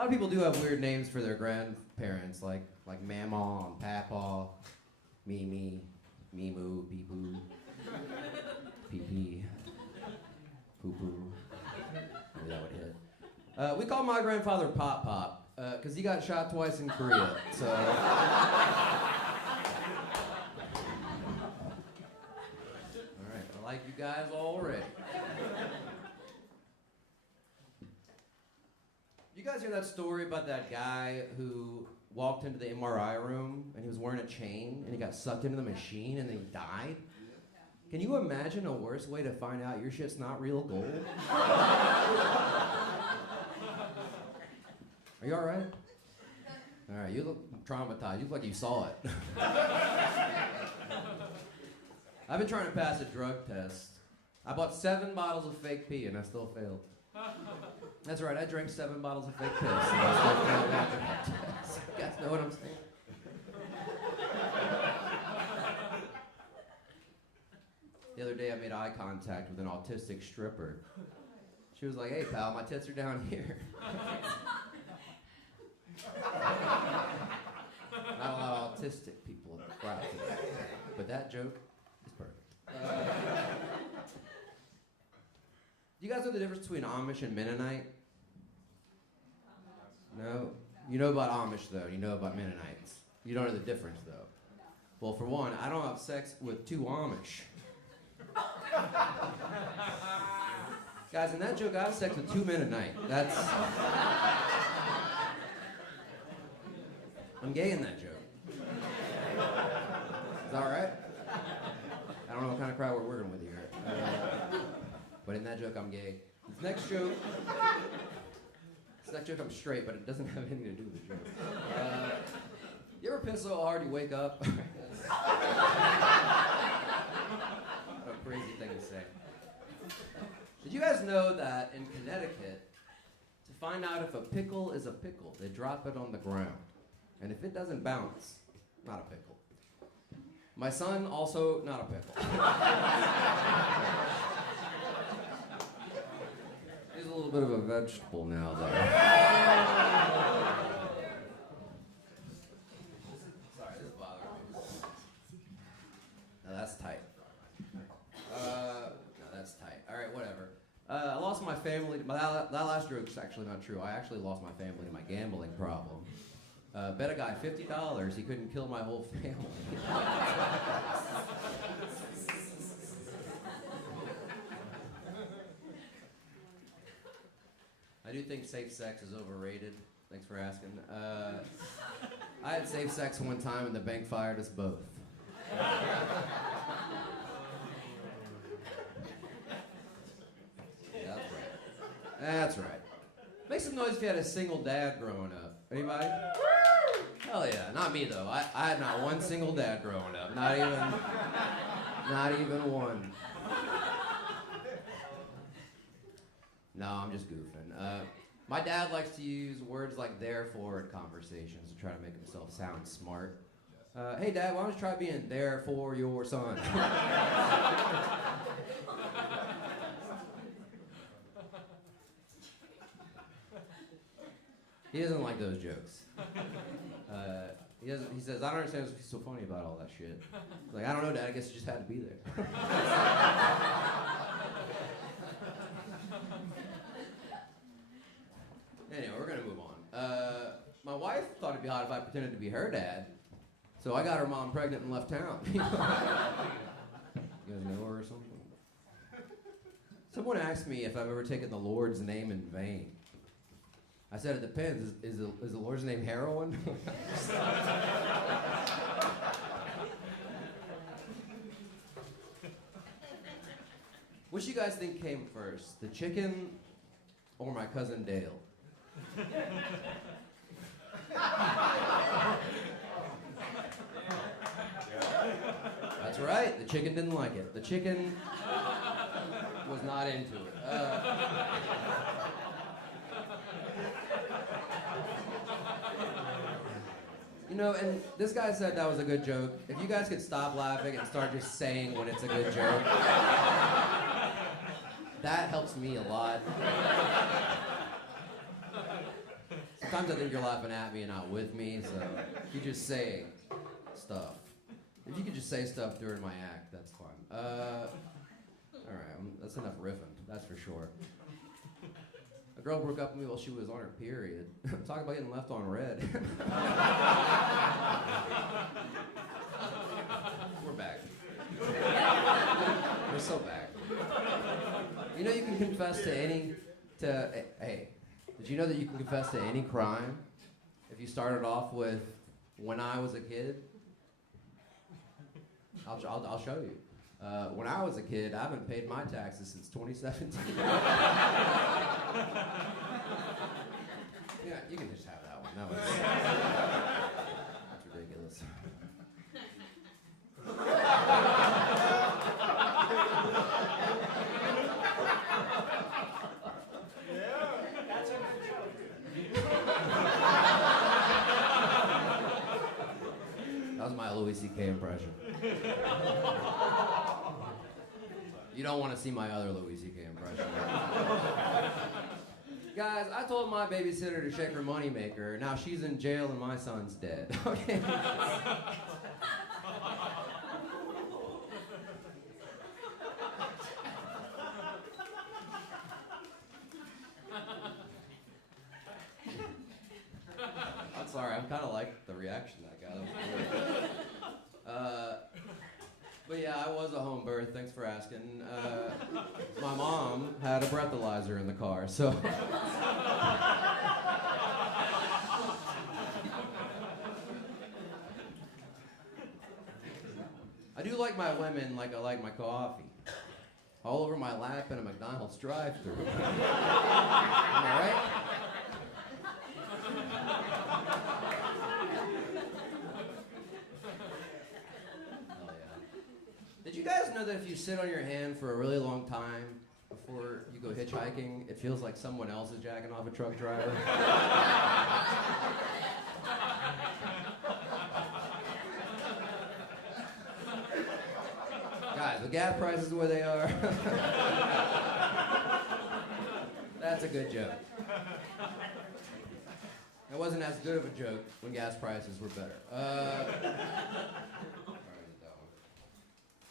lot of people do have weird names for their grandparents, like Mamaw and Papaw, Mimi, Mimu, Pee-poo, Pee-pee, Poo-poo. Maybe that would hit. We call my grandfather Pop Pop, because he got shot twice in Korea, so... Alright, I like you guys already. You guys hear that story about that guy who walked into the MRI room and he was wearing a chain and he got sucked into the machine and then he died? Can you imagine a worse way to find out your shit's not real gold? Are you alright? Alright, you look traumatized. You look like you saw it. I've been trying to pass a drug test. I bought 7 bottles of fake pee and I still failed. That's right, I drank 7 bottles of fake piss and I still failed that drug test. You guys know what I'm saying? The other day I made eye contact with an autistic stripper. She was like, "Hey pal, my tits are down here." Not a lot of autistic people in the crowd today, but that joke is perfect. Do you guys know the difference between Amish and Mennonite? No? You know about Amish though, you know about Mennonites. You don't know the difference though. Well, for one, I don't have sex with 2 Amish. Guys, in that joke, I have sex with 2 Mennonite. That's... I'm gay in that joke. Is that alright? I don't know what kind of crowd we're working with here. But in that joke, I'm gay. This next joke, I'm straight, but it doesn't have anything to do with the joke. You ever piss so hard you wake up? What a crazy thing to say. Did you guys know that in Connecticut, to find out if a pickle is a pickle, they drop it on the ground. And if it doesn't bounce, not a pickle. My son, also not a pickle. He's a little bit of a vegetable now, though. Sorry, this is bothering me. No, that's tight. No, that's tight. All right, whatever. I lost my family. That last joke's actually not true. I actually lost my family to my gambling problem. Bet a guy $50 he couldn't kill my whole family. I do think safe sex is overrated. Thanks for asking. I had safe sex one time and the bank fired us both. Yeah, that's right. That's right. Make some noise if you had a single dad growing up. Anybody? Hell yeah, not me though. I had not one single dad growing up. Not even one. No, I'm just goofing. My dad likes to use words like therefore in conversations to try to make himself sound smart. Hey dad, why don't you try being there for your son? He doesn't like those jokes. He says, I don't understand what's so funny about all that shit. Like, I don't know, Dad, I guess you just had to be there. Anyway, we're gonna move on. My wife thought it'd be hot if I pretended to be her dad, so I got her mom pregnant and left town. You guys know her or something? Someone asked me if I've ever taken the Lord's name in vain. I said it depends. Is the Lord's name heroin? What you guys think came first, the chicken or my cousin Dale? That's right. The chicken didn't like it. The chicken was not into it. You know, and this guy said that was a good joke. If you guys could stop laughing and start just saying when it's a good joke, that helps me a lot. Sometimes I think you're laughing at me and not with me, so if you just say stuff. If you could just say stuff during my act, that's fun. All right, that's enough riffing, that's for sure. A girl broke up with me while she was on her period. Talk about getting left on red. We're back. We're so back. You know you can confess to any, hey, did you know that you can confess to any crime if you started off with, when I was a kid? I'll show you. When I was a kid, I haven't paid my taxes since 2017. Yeah, you can just have that one. That's ridiculous. That was my Louis C.K. impression. You don't want to see my other Louis C.K. impression. Guys, I told my babysitter to check her moneymaker. Now she's in jail and my son's dead. Okay. I'm sorry, I'm kind of like the reaction that got. But yeah, I was a home birth, thanks for asking. My mom had a breathalyzer in the car, so. I do like my women like I like my coffee. All over my lap in a McDonald's drive-thru. Am I right? Did you guys know that if you sit on your hand for a really long time before you go hitchhiking, it feels like someone else is jacking off a truck driver? Guys, the gas prices where they are. That's a good joke. It wasn't as good of a joke when gas prices were better.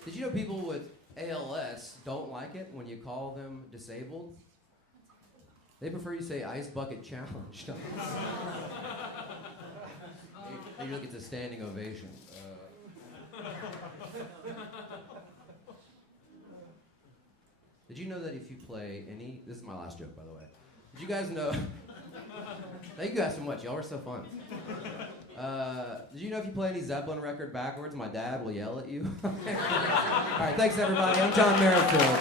Did you know people with ALS don't like it when you call them disabled? They prefer you say ice bucket challenge. They look at the standing ovation. Did you know that if you play any... This is my last joke, by the way. Did you guys know... Thank you guys so much. Y'all were so fun. Did you know if you play any Zeppelin record backwards, my dad will yell at you? All right, thanks, everybody. I'm John Merrifield.